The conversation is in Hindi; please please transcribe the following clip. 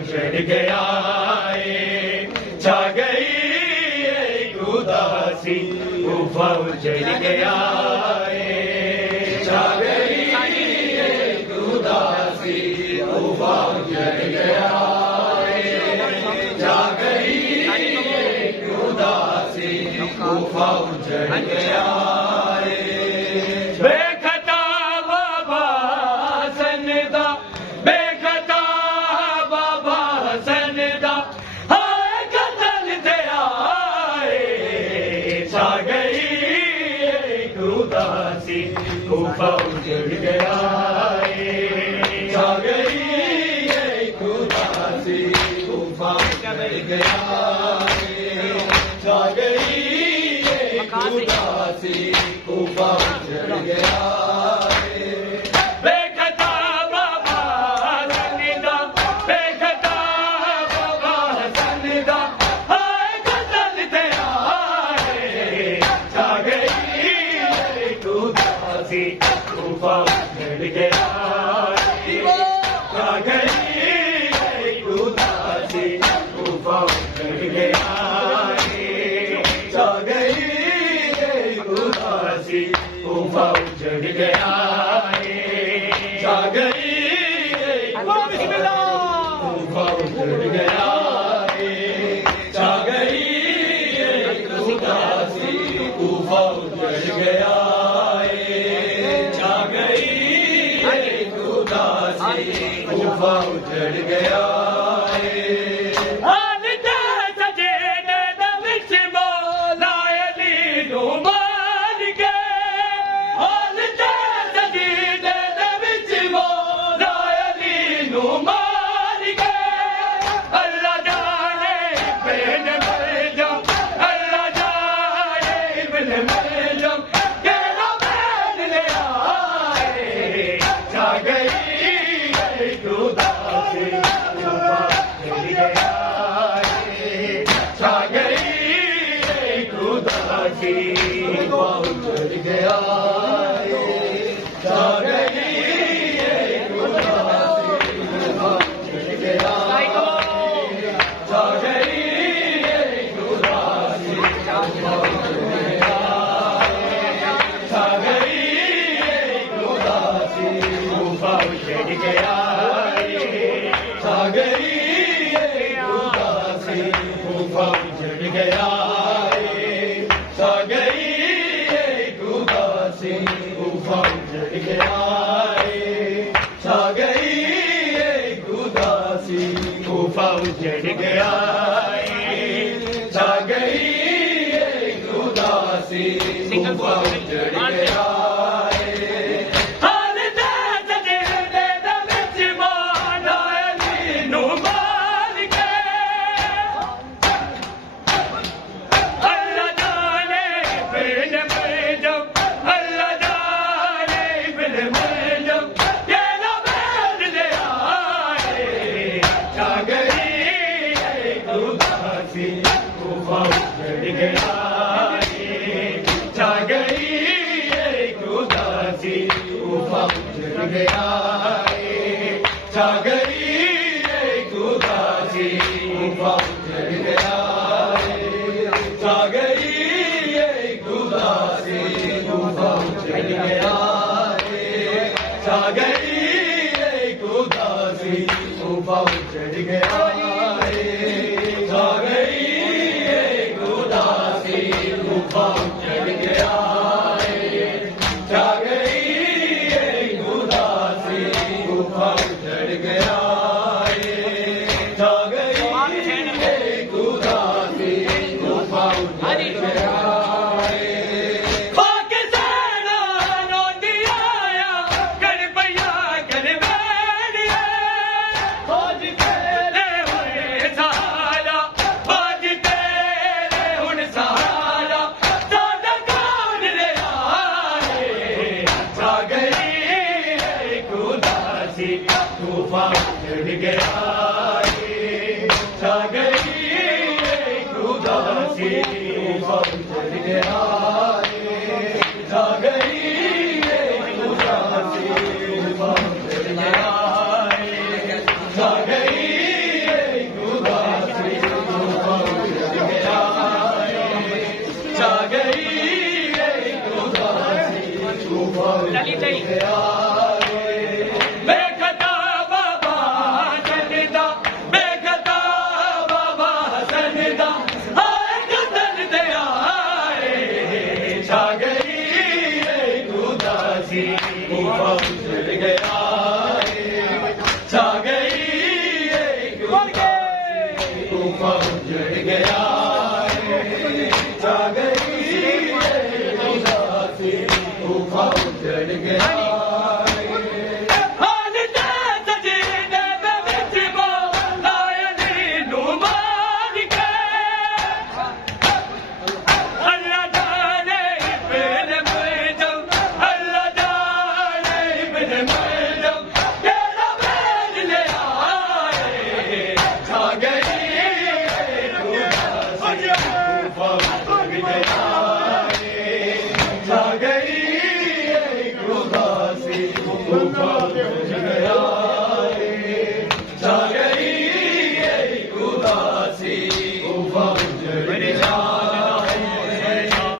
चढ़ गया छा गई उदासी गुफा चढ़ गया छा गई उदासी गुफा चढ़ गया छा गई उदासी गुफा चढ़ गया गुफा उजड़ गया छा गई उदासी गुफा उजड़ गया छा गई उदासी गुफा उजड़ गया बेखता बाबा सनिदा बेखता बाबा सनिदा हाय कतल तेरा छा गई उदासी गुफा उजड़ गया छा गई उदासी गुफा उजड़ गया छा गई उदासी गुफा उजड़ गया छा गई गुफा उजड़ गया छा गई उदासी गुफा उजड़ गया गुफा उजड़ गया गुफा उजड़ गया छा गई उदासी गुफा उजड़ गया गुफा उजड़ गया छा गई उदासी गुफा उजड़ गया छा गई उदासी गुफा उजड़ गया छा गई उदासी गुफा उजड़ गया छा गई उदासी गुफा उजड़ गया गुफा उजड़ गया छा गई उदासी गुफा उजड़ गया गया बेखता बाबा जनदा बेखता बाबा जनदा हाय गदन दया छा गई उदासी तूफान उजड़ गया छा गई तूफान उजड़ गया छा गई उदासी तूफान उजड़ गया